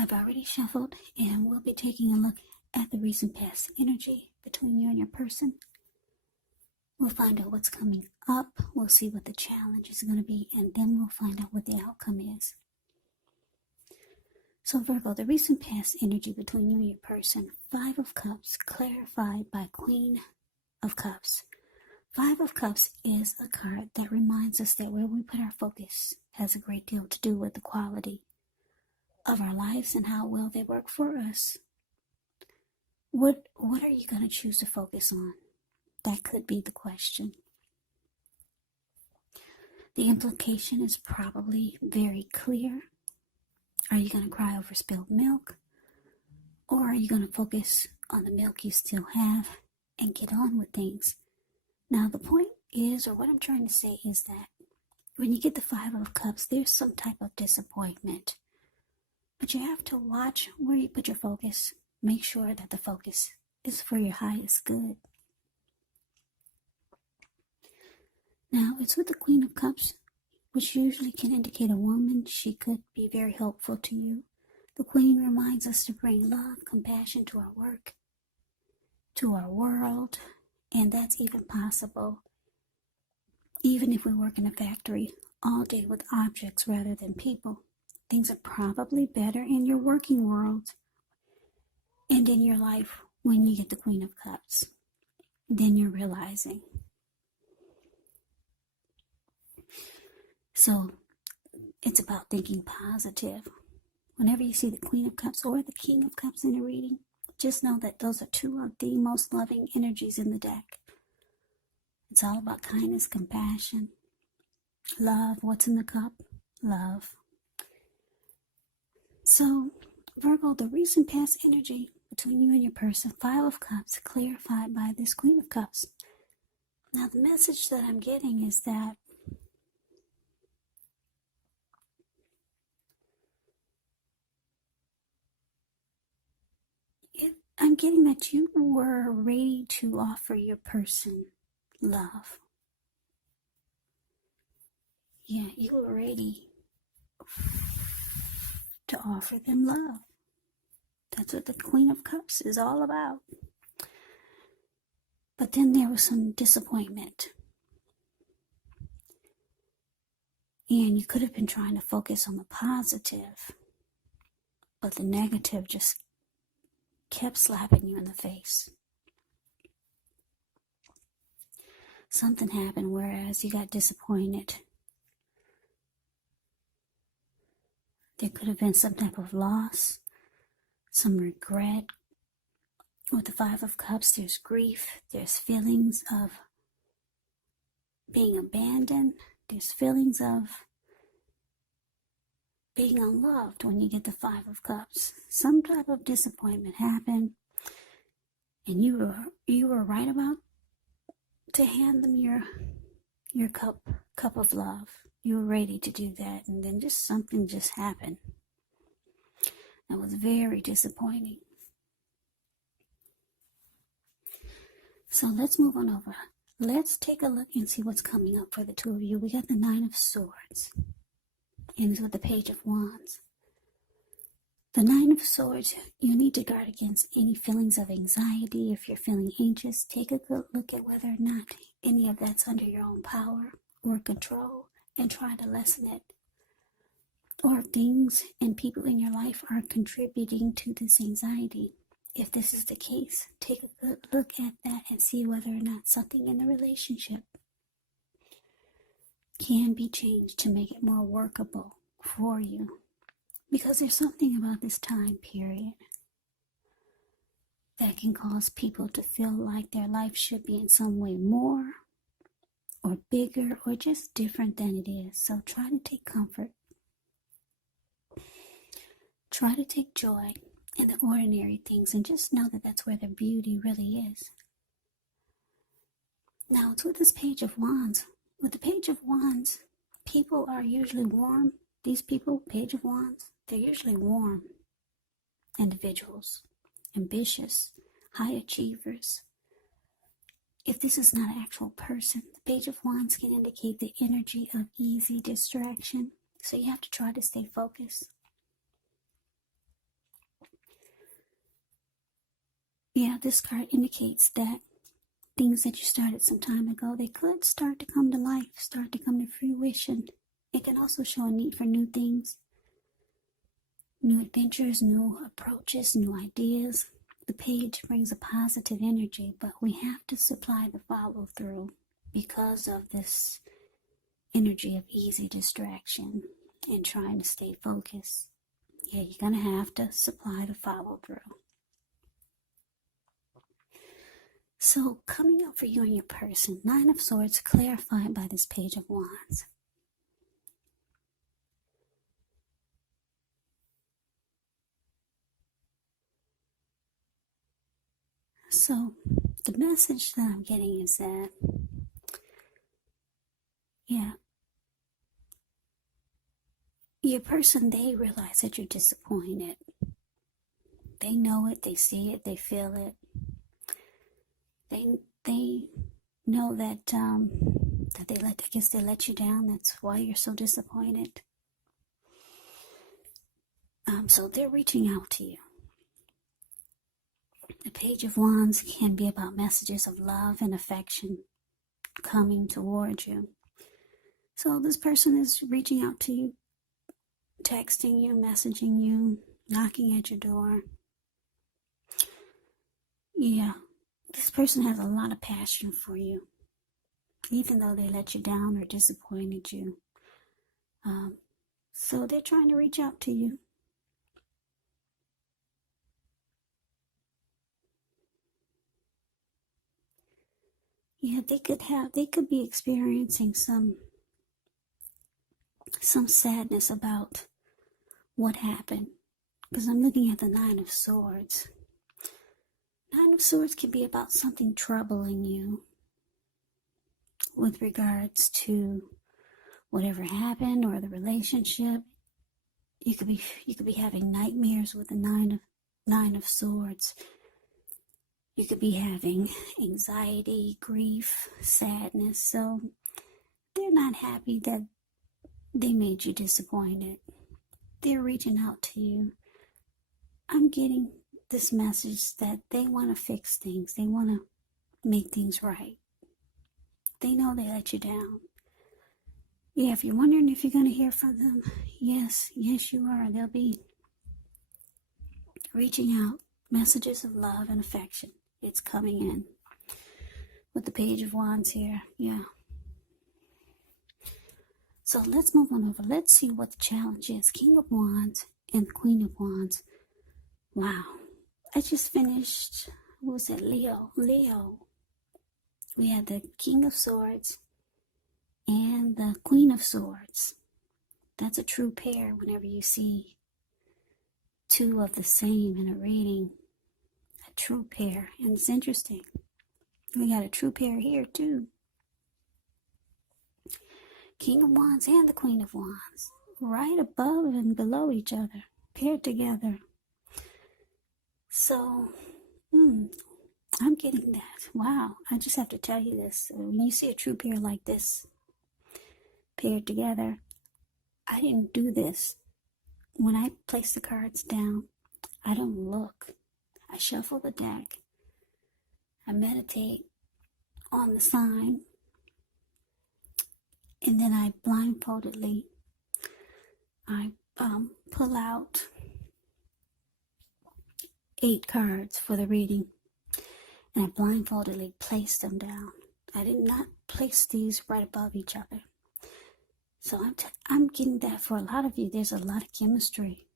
I've already shuffled, and we'll be taking a look at the recent past energy between you and your person. We'll find out what's coming up, we'll see what the challenge is going to be, and then we'll find out what the outcome is. So Virgo, the recent past energy between you and your person, 5 of Cups, clarified by Queen of Cups. 5 of Cups is a card that reminds us that where we put our focus has a great deal to do with the quality of our lives and how well they work for us. What are you going to choose to focus on? That could be the question. The implication is probably very clear. Are you going to cry over spilled milk? Or are you going to focus on the milk you still have and get on with things? Now, the point is, or what I'm trying to say is that when you get the 5 of Cups, there's some type of disappointment. But you have to watch where you put your focus. Make sure that the focus is for your highest good. Now, it's with the Queen of Cups, which usually can indicate a woman. She could be very helpful to you. The Queen reminds us to bring love, compassion to our work, to our world, and that's even possible even if we work in a factory all day with objects rather than people. Things are probably better in your working world and in your life when you get the Queen of Cups. Then you're realizing. So it's about thinking positive. Whenever you see the Queen of Cups or the King of Cups in a reading, just know that those are 2 of the most loving energies in the deck. It's all about kindness, compassion, love. What's in the cup? Love. So, Virgo, the recent past energy between you and your person, 5 of Cups, clarified by this Queen of Cups. Now, the message that I'm getting is that I'm getting that you were ready to offer your person love. Yeah, you were ready to offer them love. That's what the Queen of Cups is all about. But then there was some disappointment. And you could have been trying to focus on the positive, but the negative just kept slapping you in the face. Something happened whereas you got disappointed. There could have been some type of loss, some regret. With the 5 of Cups, there's grief, there's feelings of being abandoned, there's feelings of being unloved when you get the 5 of Cups. Some type of disappointment happened, and you were right about to hand them your cup of love. You were ready to do that, and then something just happened. That was very disappointing. So let's move on over. Let's take a look and see what's coming up for the 2 of you. We got the 9 of Swords. Ends with the Page of Wands. The 9 of Swords, you need to guard against any feelings of anxiety. If you're feeling anxious, take a good look at whether or not any of that's under your own power or control and try to lessen it. Or if things and people in your life are contributing to this anxiety. If this is the case, take a good look at that and see whether or not something in the relationship can be changed to make it more workable for you. Because there's something about this time period that can cause people to feel like their life should be in some way more or bigger or just different than it is. So try to take comfort. Try to take joy in the ordinary things and just know that that's where the beauty really is. Now it's with this Page of Wands. With the Page of Wands, people are usually warm. These people, Page of Wands, they're usually warm individuals, ambitious, high achievers. If this is not an actual person, the Page of Wands can indicate the energy of easy distraction. So you have to try to stay focused. Yeah, this card indicates that things that you started some time ago, they could start to come to life, start to come to fruition. It can also show a need for new things, new adventures, new approaches, new ideas. The page brings a positive energy, but we have to supply the follow through because of this energy of easy distraction and trying to stay focused. Yeah, you're going to have to supply the follow through. So, coming up for you and your person, Nine of Swords clarified by this Page of Wands. So, the message that I'm getting is that, yeah, your person, they realize that you're disappointed. They know it, they see it, they feel it. They know that they let you down. That's why you're so disappointed. So they're reaching out to you. The Page of Wands can be about messages of love and affection coming towards you. So this person is reaching out to you, texting you, messaging you, knocking at your door. Yeah, this person has a lot of passion for you, even though they let you down or disappointed you. So they're trying to reach out to you. Yeah, they could be experiencing some sadness about what happened. Because I'm looking at the Nine of Swords. Nine of Swords can be about something troubling you with regards to whatever happened or the relationship. You could be having nightmares with the Nine of Swords. You could be having anxiety, grief, sadness. So they're not happy that they made you disappointed. They're reaching out to you. I'm getting this message that they want to fix things. They want to make things right. They know they let you down. Yeah, if you're wondering if you're going to hear from them, yes, you are. They'll be reaching out. Messages of love and affection. It's coming in. With the Page of Wands here. Yeah. So let's move on over. Let's see what the challenge is. King of Wands and Queen of Wands. Wow. I just finished, what was it? Leo. We had the King of Swords and the Queen of Swords. That's a true pair whenever you see two of the same in a reading. A true pair. And it's interesting. We got a true pair here too. King of Wands and the Queen of Wands. Right above and below each other. Paired together. So, I'm getting that. Wow. I just have to tell you this. When you see a true pair like this, paired together, I didn't do this. When I place the cards down, I don't look. I shuffle the deck. I meditate on the sign. And then I blindfoldedly, pull out 8 cards for the reading. And I blindfoldedly place them down. I did not place these right above each other. So I'm getting that for a lot of you. There's a lot of chemistry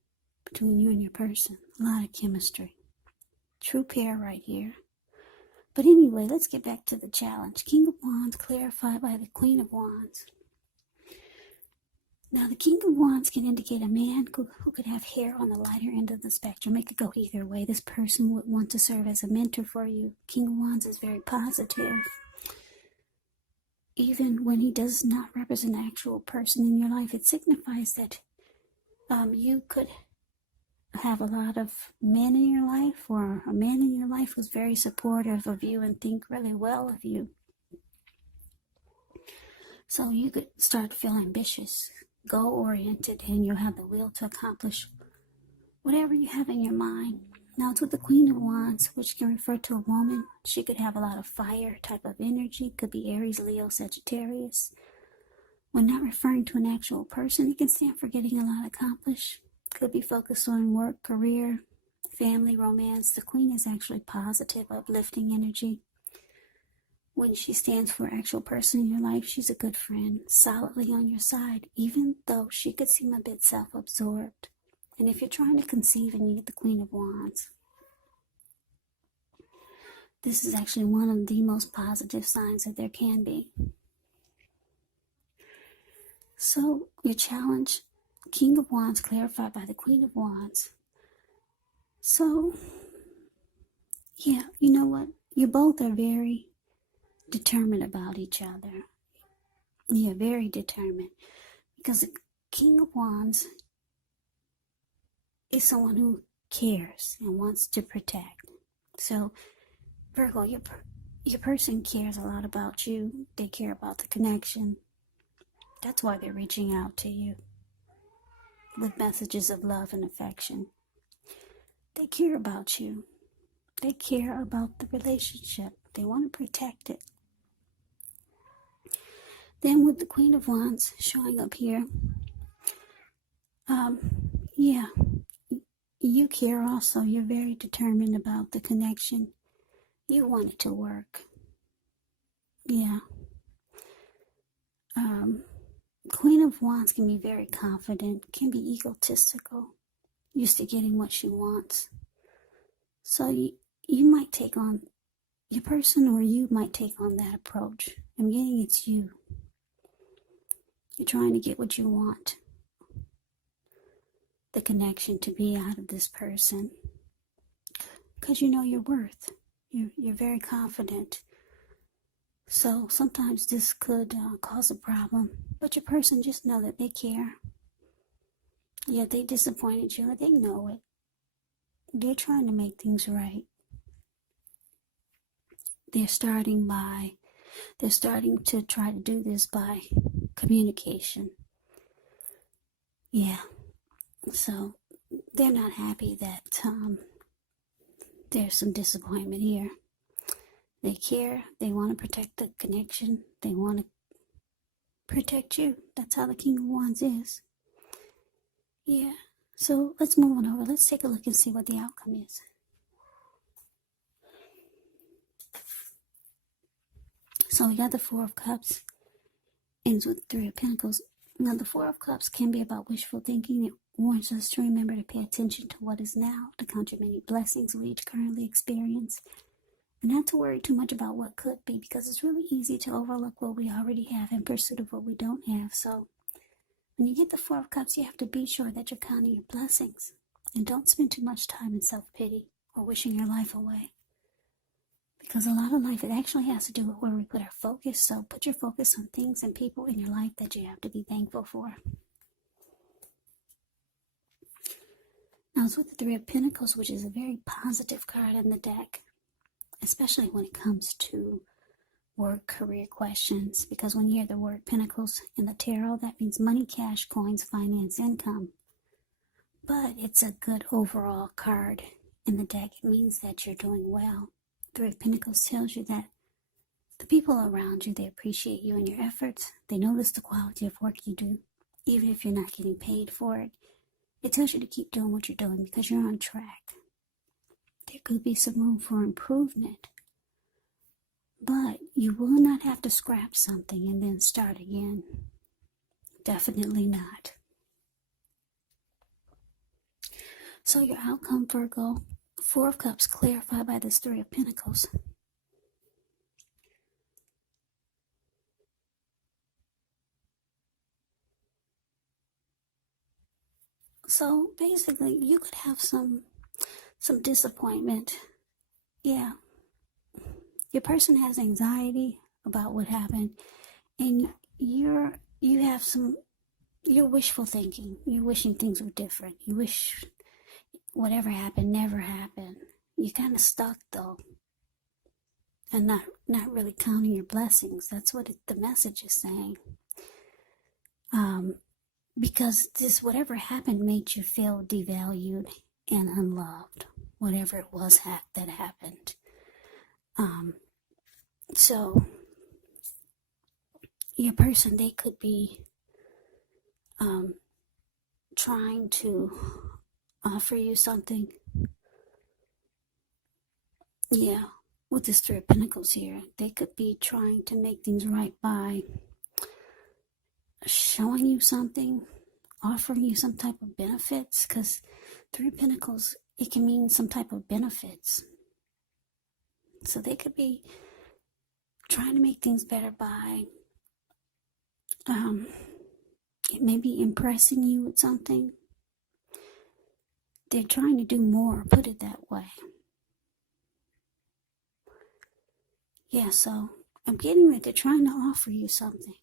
between you and your person. A lot of chemistry. True pair right here. But anyway, let's get back to the challenge. King of Wands clarified by the Queen of Wands. Now, the King of Wands can indicate a man who could have hair on the lighter end of the spectrum. It could go either way. This person would want to serve as a mentor for you. King of Wands is very positive. Even when he does not represent an actual person in your life, it signifies that you could have a lot of men in your life, or a man in your life who's very supportive of you and think really well of you. So you could start to feel ambitious, goal-oriented, and you'll have the will to accomplish whatever you have in your mind. Now it's with the Queen of Wands, which can refer to a woman. She could have a lot of fire type of energy. Could be Aries, Leo, Sagittarius. When not referring to an actual person, it can stand for getting a lot accomplished. Could be focused on work, career, family, romance. The Queen is actually positive, uplifting energy. When she stands for an actual person in your life, she's a good friend, solidly on your side, even though she could seem a bit self-absorbed. And if you're trying to conceive and you get the Queen of Wands, this is actually one of the most positive signs that there can be. So, your challenge, King of Wands clarified by the Queen of Wands. So, yeah, you know what? You both are very determined about each other. You're very determined. Because the King of Wands is someone who cares and wants to protect. So, Virgo, your person cares a lot about you. They care about the connection. That's why they're reaching out to you with messages of love and affection. They care about you. They care about the relationship. They want to protect it. Then with the Queen of Wands showing up here, yeah, you care also. You're very determined about the connection. You want it to work. Yeah. Queen of Wands can be very confident, can be egotistical, used to getting what she wants. So you might take on your person, or you might take on that approach. I'm getting it's you. You're trying to get what you want. The connection to be out of this person. Because you know your worth. You're very confident. So sometimes this could cause a problem. But your person, just know that they care. Yeah, they disappointed you, and they know it. They're trying to make things right. They're starting to try to do this by communication. Yeah. So they're not happy that there's some disappointment here. They care. They want to protect the connection. They want to protect you. That's how the King of Wands is. Yeah. So let's move on over. Let's take a look and see what the outcome is. So we got the Four of Cups. Ends with Three of Pentacles. Now the Four of Cups can be about wishful thinking. It warns us to remember to pay attention to what is now, to count your many blessings we each currently experience, and not to worry too much about what could be, because it's really easy to overlook what we already have in pursuit of what we don't have. So when you get the Four of Cups, you have to be sure that you're counting your blessings, and don't spend too much time in self-pity or wishing your life away. Because a lot of life, it actually has to do with where we put our focus. So put your focus on things and people in your life that you have to be thankful for. Now it's with the Three of Pentacles, which is a very positive card in the deck, especially when it comes to work, career questions. Because when you hear the word Pentacles in the tarot, that means money, cash, coins, finance, income. But it's a good overall card in the deck. It means that you're doing well. Three of Pentacles tells you that the people around you, they appreciate you and your efforts. They notice the quality of work you do, even if you're not getting paid for it. It tells you to keep doing what you're doing because you're on track. There could be some room for improvement, but you will not have to scrap something and then start again. Definitely not. So your outcome, Virgo, Four of Cups clarified by this Three of Pentacles. So basically, you could have some disappointment. Yeah. Your person has anxiety about what happened, and you're wishful thinking. You're wishing things were different. You wish whatever happened never happened. You're kind of stuck though, and not really counting your blessings. That's what the message is saying. Because this whatever happened made you feel devalued and unloved. whatever it was that happened. So your person, they could be trying to offer you something. Yeah, with this Three of Pentacles here, they could be trying to make things right by showing you something, offering you some type of benefits, because Three of Pentacles, it can mean some type of benefits. So they could be trying to make things better by maybe impressing you with something. They're trying to do more, put it that way. Yeah, so I'm getting that they're trying to offer you something.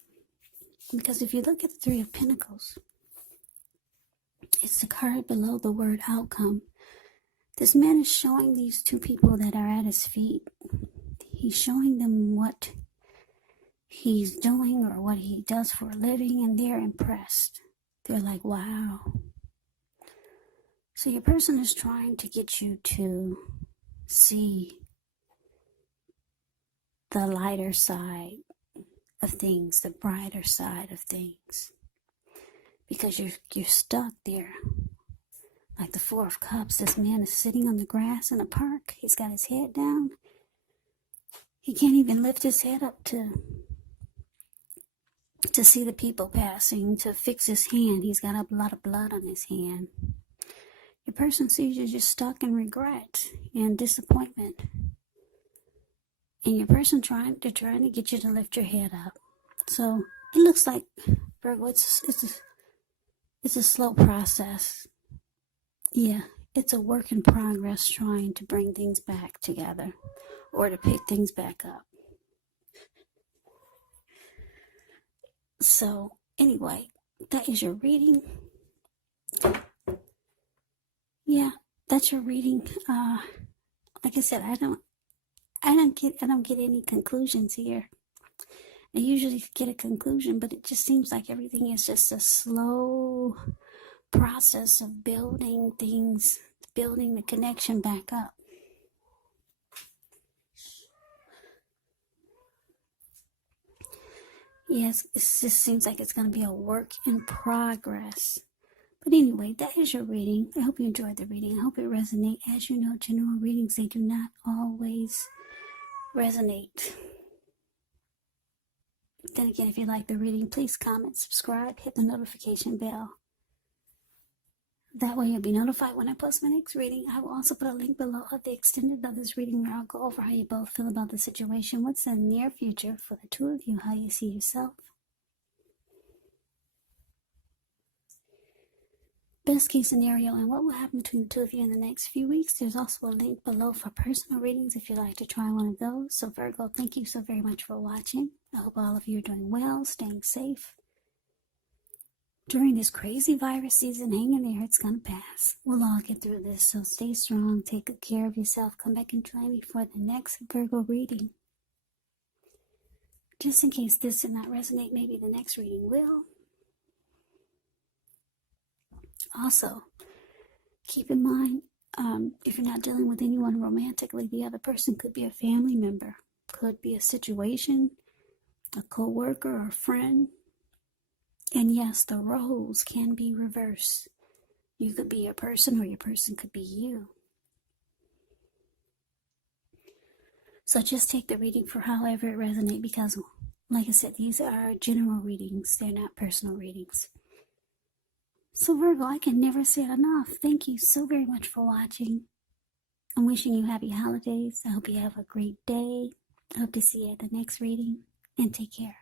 Because if you look at the Three of Pentacles, it's the card below the word outcome. This man is showing these two people that are at his feet, he's showing them what he's doing or what he does for a living, and they're impressed. They're like, wow. So your person is trying to get you to see the lighter side of things, the brighter side of things. Because you're stuck there. Like the Four of Cups, this man is sitting on the grass in a park. He's got his head down. He can't even lift his head up to see the people passing, to fix his hand. He's got a lot of blood on his hand. Your person sees you just stuck in regret and disappointment. And your person trying to get you to lift your head up. So it looks like, Virgo, it's a slow process. Yeah, it's a work in progress trying to bring things back together or to pick things back up. So anyway, that is your reading. Yeah, that's your reading. Like I said, I don't get any conclusions here. I usually get a conclusion, but it just seems like everything is just a slow process of building things, building the connection back up. Yes, it just seems like it's going to be a work in progress. But anyway, that is your reading. I hope you enjoyed the reading. I hope it resonates. As you know, general readings, they do not always resonate. Then again, if you like the reading, please comment, subscribe, hit the notification bell. That way you'll be notified when I post my next reading. I will also put a link below of the extended of this reading where I'll go over how you both feel about the situation, what's in the near future for the two of you, how you see yourself. Best case scenario and what will happen between the two of you in the next few weeks. There's also a link below for personal readings if you'd like to try one of those. So Virgo, thank you so very much for watching. I hope all of you are doing well, staying safe. During this crazy virus season, hang in there, it's going to pass. We'll all get through this, so stay strong, take good care of yourself. Come back and join me for the next Virgo reading. Just in case this did not resonate, maybe the next reading will. Also, keep in mind, if you're not dealing with anyone romantically, the other person could be a family member, could be a situation, a co-worker or a friend. And yes, the roles can be reversed. You could be a person or your person could be you. So just take the reading for however it resonates, because like I said, these are general readings. They're not personal readings. So Virgo, I can never say it enough. Thank you so very much for watching. I'm wishing you happy holidays. I hope you have a great day. I hope to see you at the next reading, and take care.